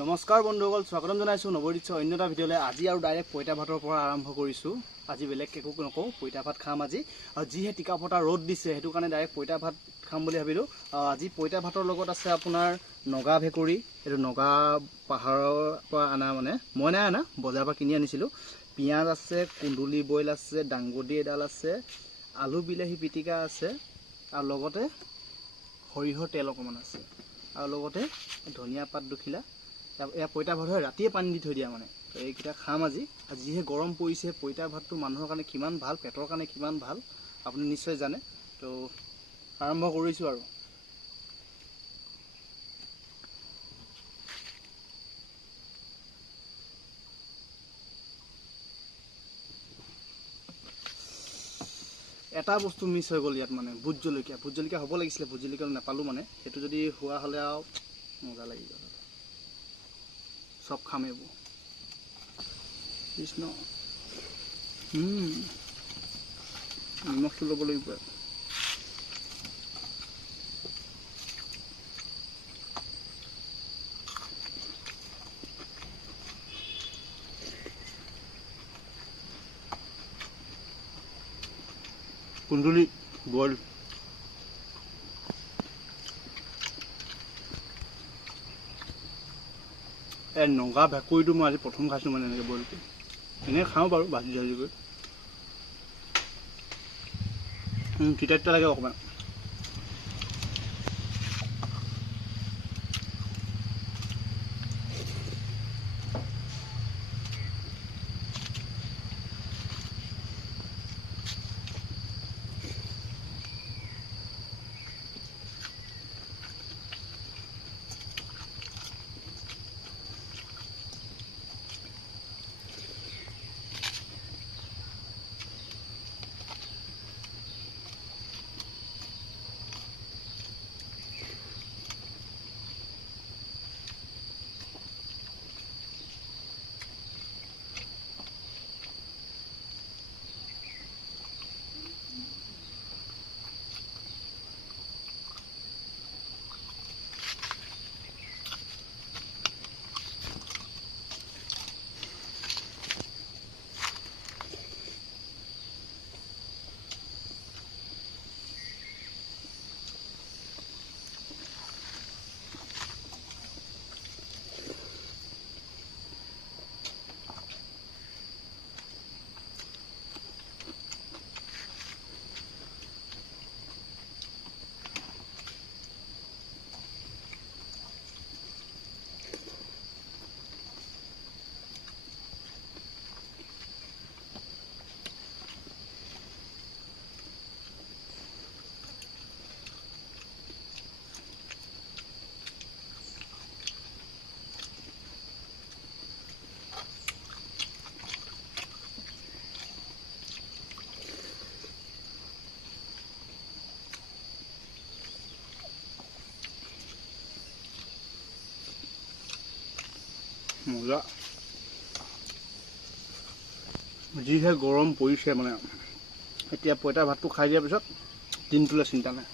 নমস্কাৰ বন্ধুসকল স্বাগতম জনাইছোঁ নৱদৃশ্য অন্য এটা ভিডিঅ'লৈ। আজি আৰু ডাইৰেক্ট পইতা ভাতৰ পৰা আৰম্ভ কৰিছোঁ। আজি বেলেগ একো নকওঁ পইতা ভাত খাম আজি। আৰু যিহে টিকা ফটা ৰ'দ দিছে সেইটো কাৰণে ডাইৰেক্ট পইতা ভাত খাম বুলি ভাবিলোঁ। আজি পইতা ভাতৰ লগত আছে আপোনাৰ নগা ভেকুৰী। এইটো নগা পাহাৰৰ পৰা অনা মানে মই নাই অনা বজাৰৰ পৰা কিনি আনিছিলোঁ। পিঁয়াজ আছে কুন্দুলি বইল আছে দাংবডি এডাল আছে আলু বিলাহী পিটিকা আছে আৰু লগতে সৰিয়হৰ তেল অকণমান আছে। আৰু লগতে ধনিয়া পাত দুখিলা। এয়া পইতা ভাত হয় ৰাতিয়ে পানী দি থৈ দিয়া মানে। এইকেইটা খাম আজি। যিহে গৰম পৰিছে পইতা ভাতটো মানুহৰ কাৰণে কিমান ভাল পেটৰ কাৰণে কিমান ভাল আপুনি নিশ্চয় জানে। তো আৰম্ভ কৰিছোঁ আৰু। এটা বস্তু মিছ হৈ গ'ল ইয়াত মানে ভোট জলকীয়া। ভোট জলকীয়া হ'ব লাগিছিলে ভোট জলকীয়া নাপালোঁ মানে। সেইটো যদি হোৱা হ'লে আৰু মজা লাগি গ'ল সব খামেবো। কৃষ্ণ। হুম। ল'ব লাগিব কুন্দুলি বইল এই নগা ভেকুৰীটো মই আজি প্ৰথম খাইছোঁ মানে এনেকৈ বইল কৰি। এনেই খাওঁ বাৰু ভাজি ভাজি কৰি তিতা তিতা লাগে অকণমান মজা। যিহে গৰম পৰিছে মানে। এতিয়া পইতা ভাতটো খাই দিয়াৰ পিছত দিনটোলৈ চিন্তা নাই।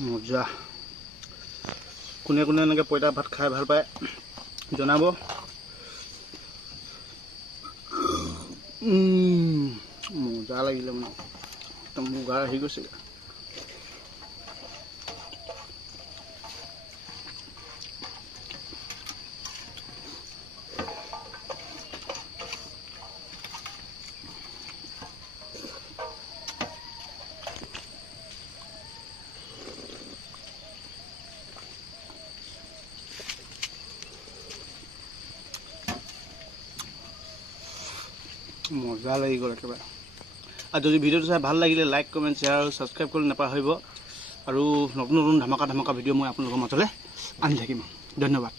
মজা। কোনে কোনে এনেকৈ পঁইতা ভাত খাই ভাল পায় জনাব। মজা লাগিলে মানে একদম মুগাৰ আহি গৈছে। মজা লাগি গ'ল একেবাৰে। আৰু যদি ভিডিঅ'টো চাই ভাল লাগিলে লাইক কমেণ্ট শ্বেয়াৰ আৰু ছাবস্ক্ৰাইব কৰিবলৈ নাপাহৰিব। আৰু নতুন নতুন ধামাকা ধামাকা ভিডিঅ' মই আপোনালোকৰ মাজলৈ আনি থাকিম। ধন্যবাদ।